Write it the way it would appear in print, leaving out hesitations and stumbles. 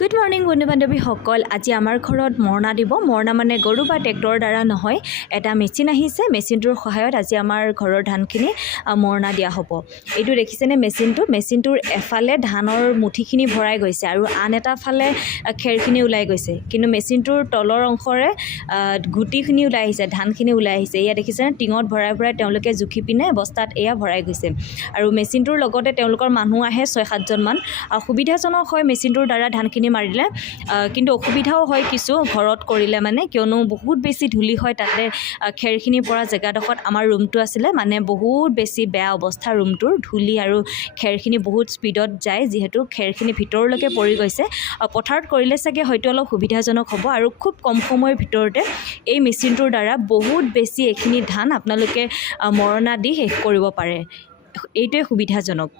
Good morning বন্ধু বান্ধৱীসকল, আজি আমাৰ ঘৰত মৰণা দিব। মৰণা মানে গৰু বা ট্ৰেক্টৰৰ দ্বাৰা নহয়, এটা মেচিন আহিছে। মেচিনটোৰ সহায়ত আজি আমাৰ ঘৰৰ ধানখিনি মৰণা দিয়া হ'ব। এইটো দেখিছেনে মেচিনটোৰ এফালে ধানৰ মুঠিখিনি ভৰাই গৈছে আৰু আন এটা ফালে খেৰখিনি ওলাই গৈছে, কিন্তু মেচিনটোৰ তলৰ অংশৰে গুটিখিনি ওলাই আহিছে, ধানখিনি ওলাই আহিছে। এয়া দেখিছেনে টিঙত ভৰাই ভৰাই তেওঁলোকে জুখি পিনে বস্তাত এয়া ভৰাই গৈছে। আৰু মেচিনটোৰ লগতে তেওঁলোকৰ মানুহ আহে 6-7জন মান। সুবিধাজনক হয় মেচিনটোৰ দ্বাৰা ধানখিনি মাৰিলে, কিন্তু অসুবিধাও হয় কিছু ঘৰত কৰিলে মানে, কিয়নো বহুত বেছি ধূলি হয় তাতে। খেৰখিনি পৰা জেগাডোখৰত আমাৰ ৰুমটো আছিলে, মানে বহুত বেছি বেয়া অৱস্থা ৰুমটোৰ, ধূলি আৰু খেৰখিনি বহুত স্পীডত যায়, যিহেতু খেৰখিনি ভিতৰলৈকে পৰি গৈছে। পথাৰত কৰিলে চাগে হয়তো অলপ সুবিধাজনক হ'ব আৰু খুব কম সময়ৰ ভিতৰতে এই মেচিনটোৰ দ্বাৰা বহুত বেছি এইখিনি ধান আপোনালোকে মৰণা দি শেষ কৰিব পাৰে। এইটোৱে সুবিধাজনক।